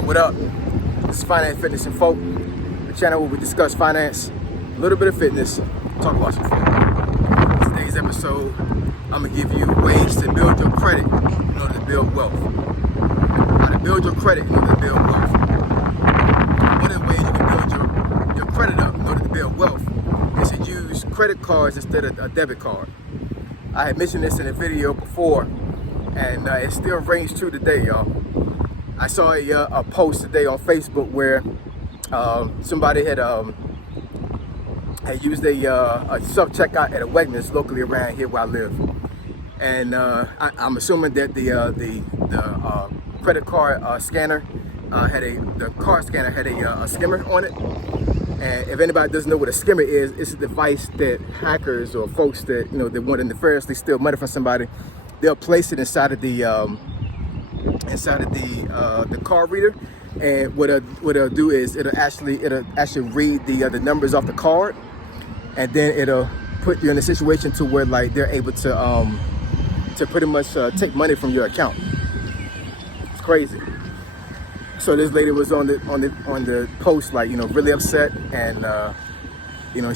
What up? This is Finance, Fitness, and Folk, the channel where we discuss finance, a little bit of fitness, talk about some folk. In today's episode, I'm going to give you ways to build your credit in order to build wealth. How to build your credit in order to build wealth. One of the ways you can build your credit up in order to build wealth is to use credit cards instead of a debit card. I had mentioned this in a video before, and it still rings true today, y'all. I saw a post today on Facebook where somebody had used a self-checkout at a Wegmans locally around here where I live, and I'm assuming that the credit card scanner the card scanner had a skimmer on it. And if anybody doesn't know what a skimmer is, it's a device that hackers or folks that that want to nefariously steal money from somebody, they'll place it inside of the card reader, and what it'll do is it'll actually read the numbers off the card, and then it'll put you in a situation to where like they're able to pretty much take money from your account. It's crazy. So this lady was on the post, like, really upset, and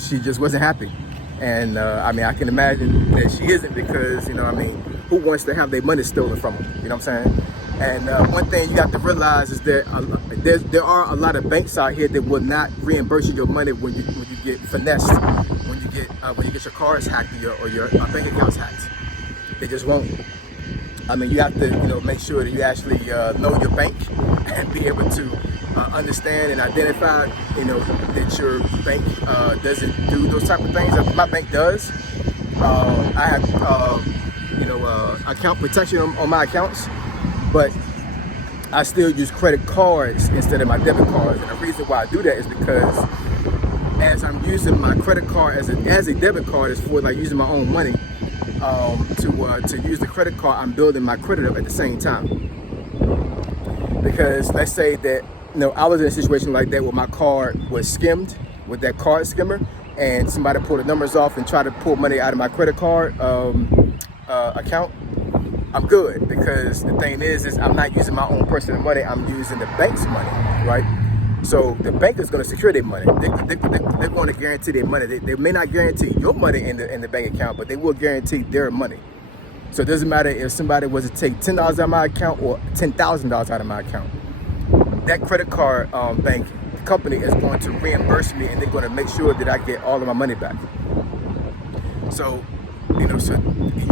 she just wasn't happy. And I mean, I can imagine that she isn't, because who wants to have their money stolen from them? You know what I'm saying? And one thing you have to realize is that there are a lot of banks out here that will not reimburse you your money when you get finessed, when you get your cards hacked or your bank accounts hacked. They just won't. I mean, you have to make sure that you actually know your bank and be able to understand and identify that your bank doesn't do those type of things. My bank does. I have account protection on my accounts, but I still use credit cards instead of my debit cards. And the reason why I do that is because as I'm using my credit card as a debit card is for like using my own money, to use the credit card, I'm building my credit up at the same time. Because let's say that I was in a situation like that where my card was skimmed with that card skimmer, and somebody pulled the numbers off and tried to pull money out of my credit card account. I'm good, because the thing is I'm not using my own personal money. I'm using the bank's money, right? So the bank is going to secure their money. They're going to guarantee their money. They may not guarantee your money in the bank account, but they will guarantee their money. So it doesn't matter if somebody was to take $10 out of my account or $10,000 out of my account. That credit card bank company is going to reimburse me, and they're going to make sure that I get all of my money back. So, so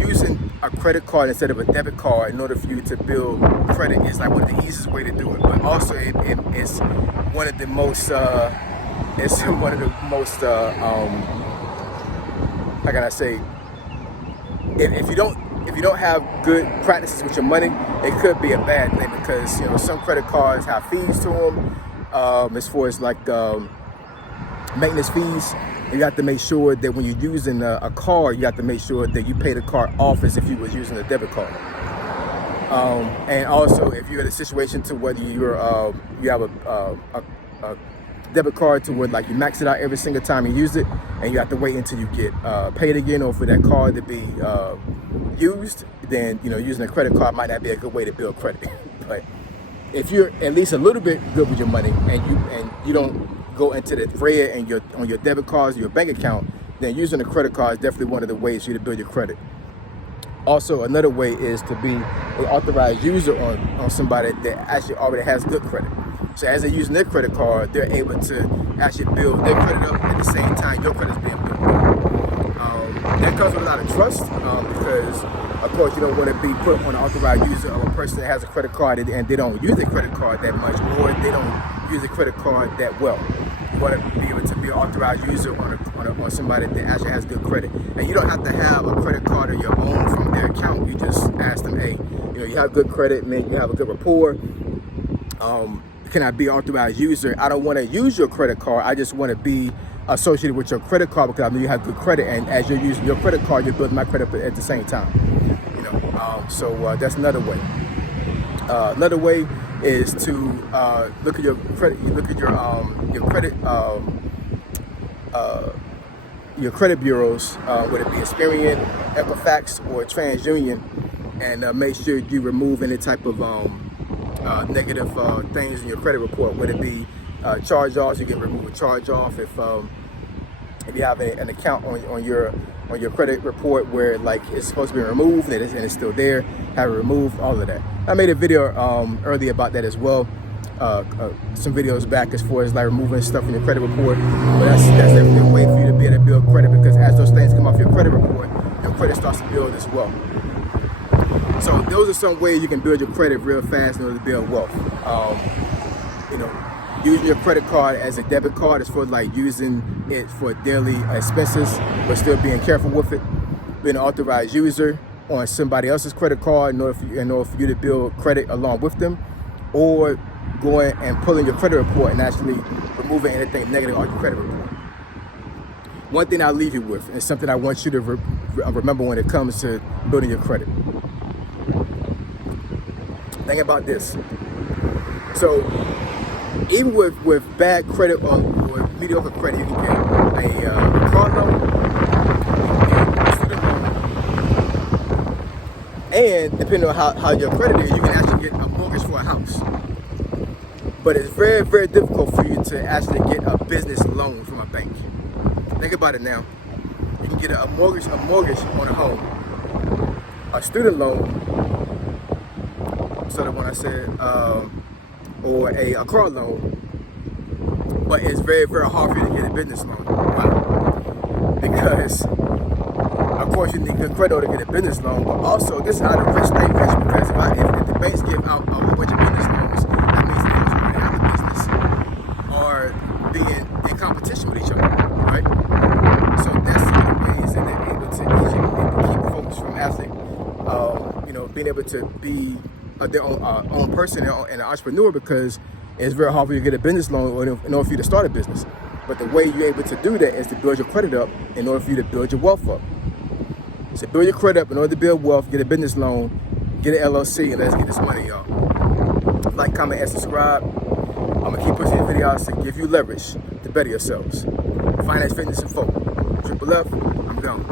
using a credit card instead of a debit card in order for you to build credit is like one of the easiest way to do it. But also it's one of the most how can I say, if you don't have good practices with your money, it could be a bad thing, because some credit cards have fees to them, as far as like maintenance fees. You have to make sure that when you're using a card, you have to make sure that you pay the card off as if you was using a debit card. And also, if you're in a situation to whether you have a debit card to where like you max it out every single time you use it, and you have to wait until you get paid again, or for that card to be used, then using a credit card might not be a good way to build credit. But if you're at least a little bit good with your money, and you don't go into the red on your debit cards or your bank account, then using a credit card is definitely one of the ways for you to build your credit. Also, another way is to be an authorized user on somebody that actually already has good credit. So as they're using their credit card, they're able to actually build their credit up at the same time your credit's being built up. That comes with a lot of trust, because of course you don't want to be put on an authorized user of a person that has a credit card and they don't use their credit card that much, or they don't use a credit card that well. You want to be able to be an authorized user on somebody that actually has good credit. And you don't have to have a credit card of your own from their account. You just ask them, hey, you have good credit, man, you have a good rapport. Can I be an authorized user? I don't want to use your credit card. I just want to be associated with your credit card because I know you have good credit. And as you're using your credit card, you're building my credit at the same time. So that's another way. Another way is to look at your credit. You look at your credit bureaus, whether it be Experian, Equifax, or TransUnion, and make sure you remove any type of negative things in your credit report, whether it be charge-offs. You can remove a charge-off if you have an account on your credit report where like it's supposed to be removed and it's still there. Have it removed, all of that. I made a video earlier about that as well. Some videos back as far as like removing stuff in your credit report. But that's definitely a way for you to be able to build credit, because as those things come off your credit report, your credit starts to build as well. So those are some ways you can build your credit real fast in order to build wealth. You know, using your credit card as a debit card is for like using it for daily expenses, but still being careful with it. Being an authorized user on somebody else's credit card in order for you to build credit along with them, or going and pulling your credit report and actually removing anything negative on your credit report. One thing I'll leave you with, and something I want you to remember when it comes to building your credit. Think about this. So even with bad credit or mediocre credit, you can get a car loan, a student loan, and depending on how your credit is, you can actually get a mortgage for a house. But it's very, very difficult for you to actually get a business loan from a bank. Think about it now. You can get a mortgage on a home, a student loan, so the one I said, or a car loan. But it's very, very hard for you to get a business loan. Why? Because, of course, you need good credit to get a business loan, but also this is how the rich stay rich, because if the banks give out a whole bunch of business loans, that means those who already have a business are being in competition with each other, right? So that's one of the ways that they're able to keep folks from actually, being able to be their own person and an entrepreneur, because it's very hard for you to get a business loan in order for you to start a business. But the way you're able to do that is to build your credit up in order for you to build your wealth up. So build your credit up in order to build wealth, get a business loan, get an LLC, and let's get this money, y'all. Like, comment, and subscribe. I'm going to keep pushing videos to give you leverage to better yourselves. Finance, fitness, and folk. Triple F, I'm gone.